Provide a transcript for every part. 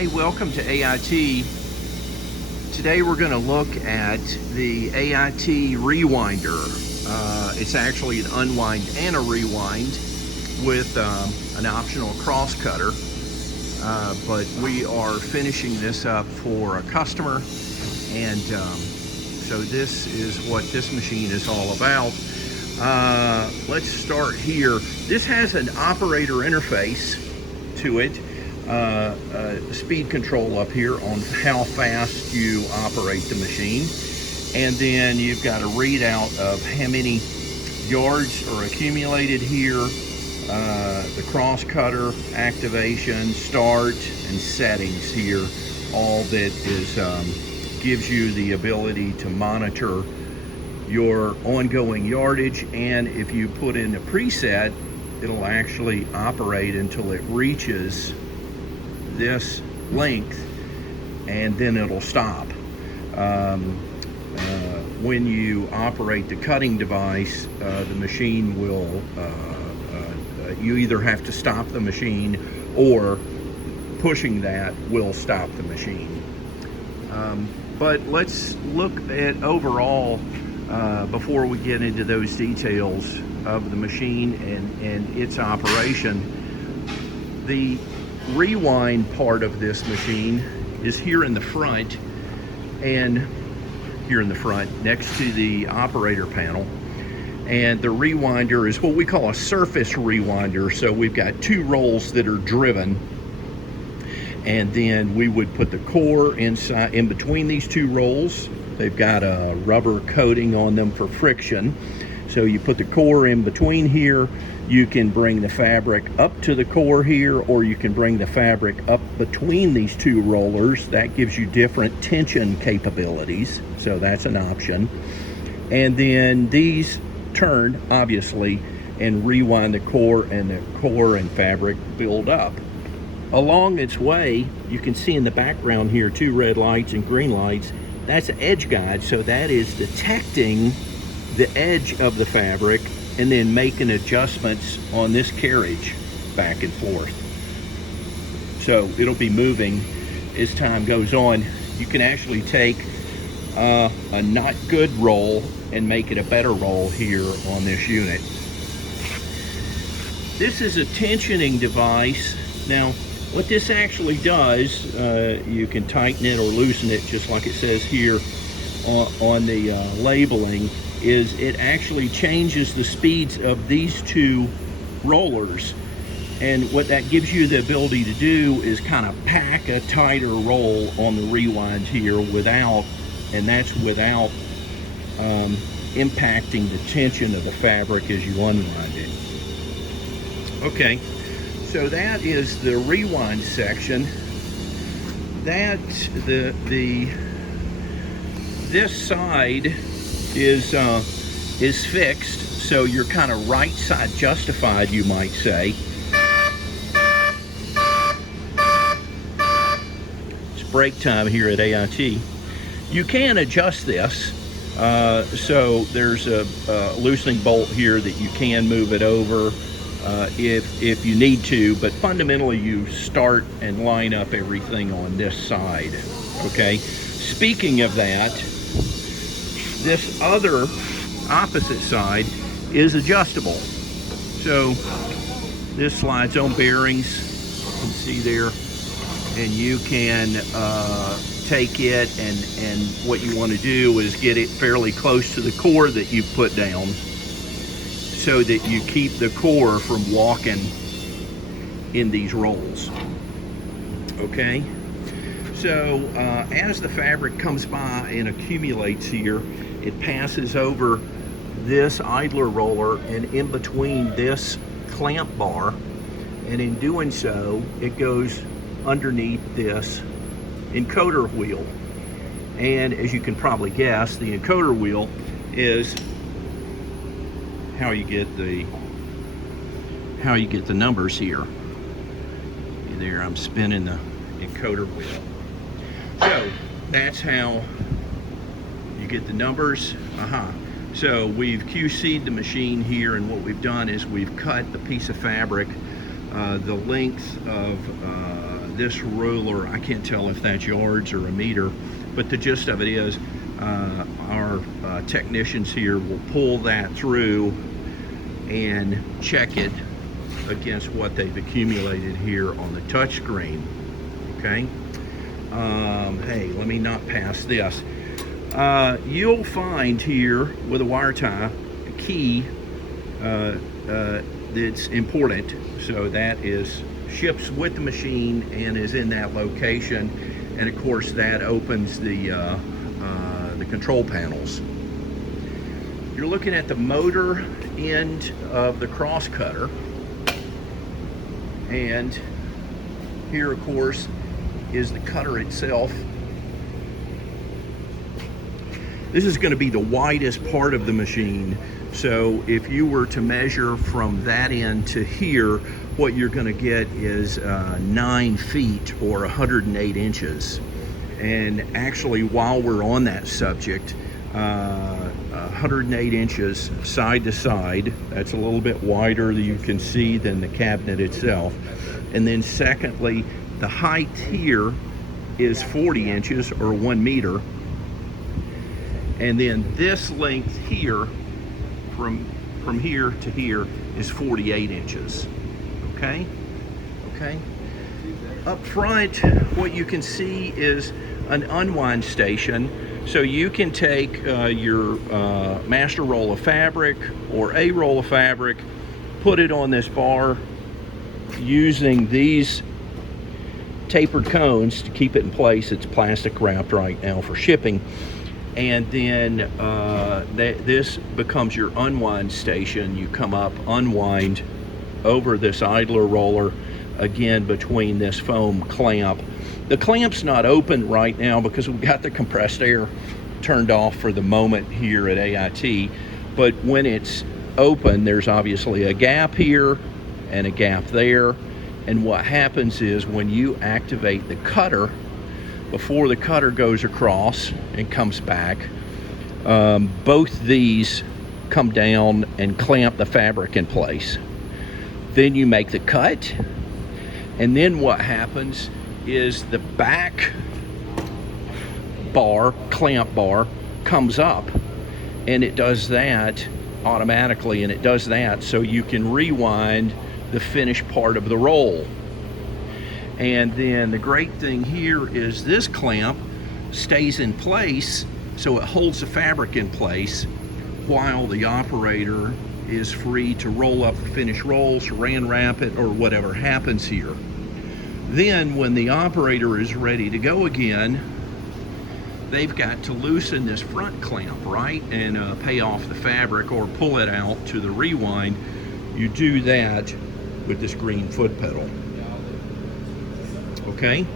Hey, welcome to AIT. Today we're going to look at the AIT Rewinder. It's actually an unwind and a rewind with an optional cross cutter. But we are finishing this up for a customer, and so this is what this machine is all about. Let's start here. This has an operator interface to it. Speed control up here on how fast you operate the machine, and then you've got a readout of how many yards are accumulated here, the cross cutter activation, start, and settings here. All that is gives you the ability to monitor your ongoing yardage, and if you put in a preset, it'll actually operate until it reaches this length, and then it'll stop. When you operate the cutting device, the machine will, you either have to stop the machine, or pushing that will stop the machine. But let's look at overall, before we get into those details of the machine and its operation. The rewind part of this machine is here in the front, and here in the front next to the operator panel, and the rewinder is what we call a surface rewinder. So we've got two rolls that are driven, and then we would put the core inside in between these two rolls. They've got a rubber coating on them for friction, so you put the core in between here. You can bring the fabric up to the core here, or you can bring the fabric up between these two rollers. That gives you different tension capabilities, so that's an option. And then these turn, obviously, and rewind the core and fabric build up. Along its way, you can see in the background here two red lights and green lights. That's an edge guide, so that is detecting the edge of the fabric and then making adjustments on this carriage back and forth. So it'll be moving as time goes on. You can actually take a not good roll and make it a better roll here on this unit. This is a tensioning device. Now, what this actually does, you can tighten it or loosen it just like it says here on the labeling, is it actually changes the speeds of these two rollers. And what that gives you the ability to do is kind of pack a tighter roll on the rewind here without impacting the tension of the fabric as you unwind it. Okay, so that is the rewind section. This side is fixed, so you're kind of right side justified, you might say. It's break time here at AIT. You can adjust this, so there's a loosening bolt here that you can move it over if you need to, but fundamentally you start and line up everything on this side. Okay, speaking of that, this other opposite side is adjustable. So this slides on bearings, you can see there, and you can take it, and what you want to do is get it fairly close to the core that you put down, so that you keep the core from walking in these rolls. Okay, so as the fabric comes by and accumulates here, it passes over this idler roller and in between this clamp bar, and in doing so, it goes underneath this encoder wheel. And as you can probably guess, the encoder wheel is how you get the numbers here. There, I'm spinning the encoder wheel. So that's how you get the numbers. So we've QC'd the machine here, and what we've done is we've cut the piece of fabric the length of this ruler, I can't tell if that's yards or a meter, but the gist of it is our technicians here will pull that through and check it against what they've accumulated here on the touch screen. Okay. Hey, let me not pass this. You'll find here with a wire tie a key that's important. So that is ships with the machine and is in that location, and of course that opens the control panels. You're looking at the motor end of the cross cutter, and here of course is the cutter itself. This is going to be the widest part of the machine, so if you were to measure from that end to here, what you're going to get is 9 feet or 108 inches. And actually, while we're on that subject, 108 inches side to side, that's a little bit wider, you can see, than the cabinet itself. And then secondly, the height here is 40 inches or 1 meter. And then this length here, from here to here, is 48 inches. Okay? Okay? Up front, what you can see is an unwind station. So you can take your master roll of fabric or a roll of fabric, put it on this bar using these tapered cones to keep it in place. It's plastic wrapped right now for shipping. And then this becomes your unwind station. You come up, unwind over this idler roller, again between this foam clamp. The clamp's not open right now because we've got the compressed air turned off for the moment here at AIT, but when it's open, there's obviously a gap here and a gap there. And what happens is when you activate the cutter, before the cutter goes across and comes back, both these come down and clamp the fabric in place. Then you make the cut, and then what happens is the back bar, clamp bar, comes up, and it does that automatically, and it does that so you can rewind the finished part of the roll. And then the great thing here is this clamp stays in place, so it holds the fabric in place while the operator is free to roll up the finished roll, saran wrap it, or whatever happens here. Then when the operator is ready to go again, they've got to loosen this front clamp, right, and pay off the fabric or pull it out to the rewind. You do that with this green foot pedal. Okay,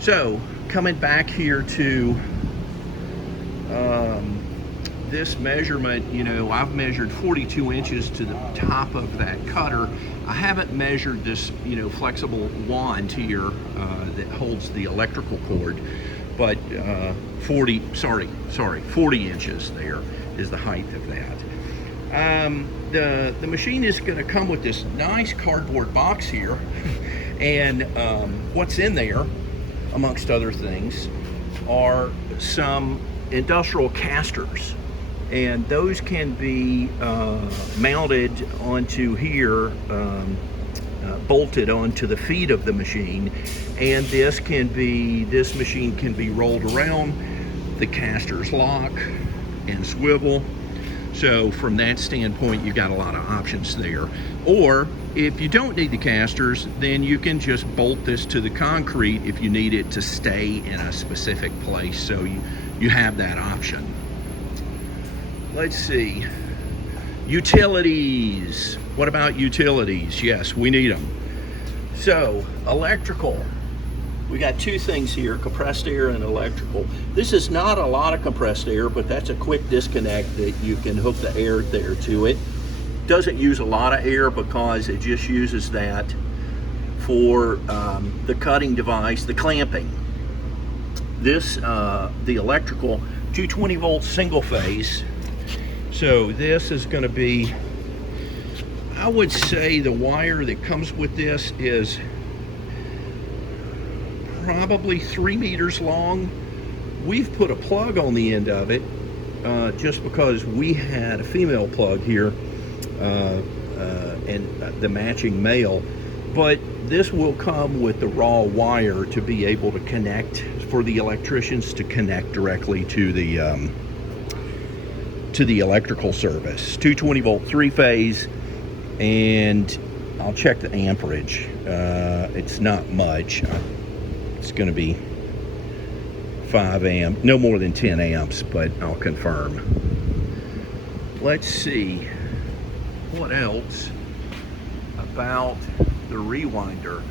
so coming back here to this measurement, you know, I've measured 42 inches to the top of that cutter. I haven't measured this, you know, flexible wand here that holds the electrical cord, but 40 inches there is the height of that. The machine is going to come with this nice cardboard box here, and what's in there, amongst other things, are some industrial casters, and those can be mounted onto here, bolted onto the feet of the machine, and this machine can be rolled around. The casters lock and swivel. So from that standpoint, you've got a lot of options there. Or if you don't need the casters, then you can just bolt this to the concrete if you need it to stay in a specific place. So you have that option. Let's see. Utilities. What about utilities? Yes, we need them. So electrical. We got two things here, compressed air and electrical. This is not a lot of compressed air, but that's a quick disconnect that you can hook the air there to it. Doesn't use a lot of air because it just uses that for the cutting device, the clamping. This, the electrical, 220 volt single phase. So this is going to be, I would say the wire that comes with this is probably 3 meters long. We've put a plug on the end of it just because we had a female plug here and the matching male. But this will come with the raw wire to be able to connect, for the electricians to connect directly to the electrical service. 220 volt 3-phase, and I'll check the amperage. It's not much. It's going to be 5 amp, no more than 10 amps, but I'll confirm. Let's see what else about the rewinder.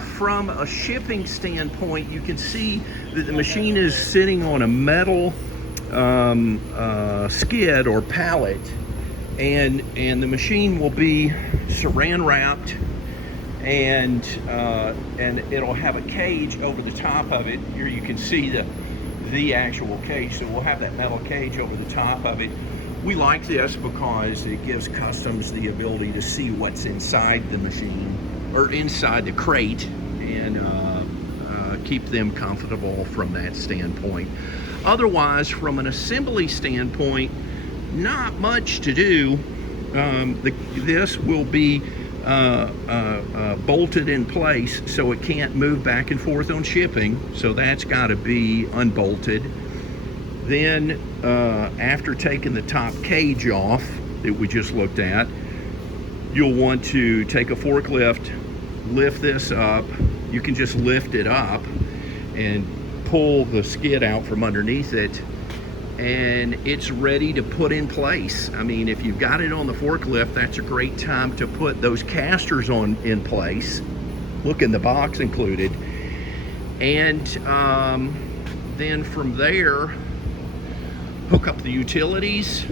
From a shipping standpoint, you can see that the machine is sitting on a metal skid or pallet, and the machine will be saran wrapped, and it'll have a cage over the top of it. Here you can see the actual cage, so we'll have that metal cage over the top of it. We like this because it gives customs the ability to see what's inside the machine, or inside the crate, and keep them comfortable from that standpoint. Otherwise, from an assembly standpoint, not much to do. This will be bolted in place, so it can't move back and forth on shipping, so that's got to be unbolted. Then after taking the top cage off that we just looked at, you'll want to take a forklift, lift this up. You can just lift it up and pull the skid out from underneath it, and it's ready to put in place. I mean, if you've got it on the forklift, that's a great time to put those casters in place. Look, in the box included. And then from there, hook up the utilities,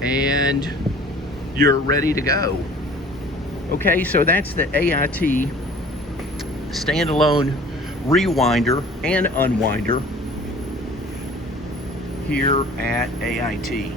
and you're ready to go. Okay, so that's the AIT standalone rewinder and unwinder here at AIT.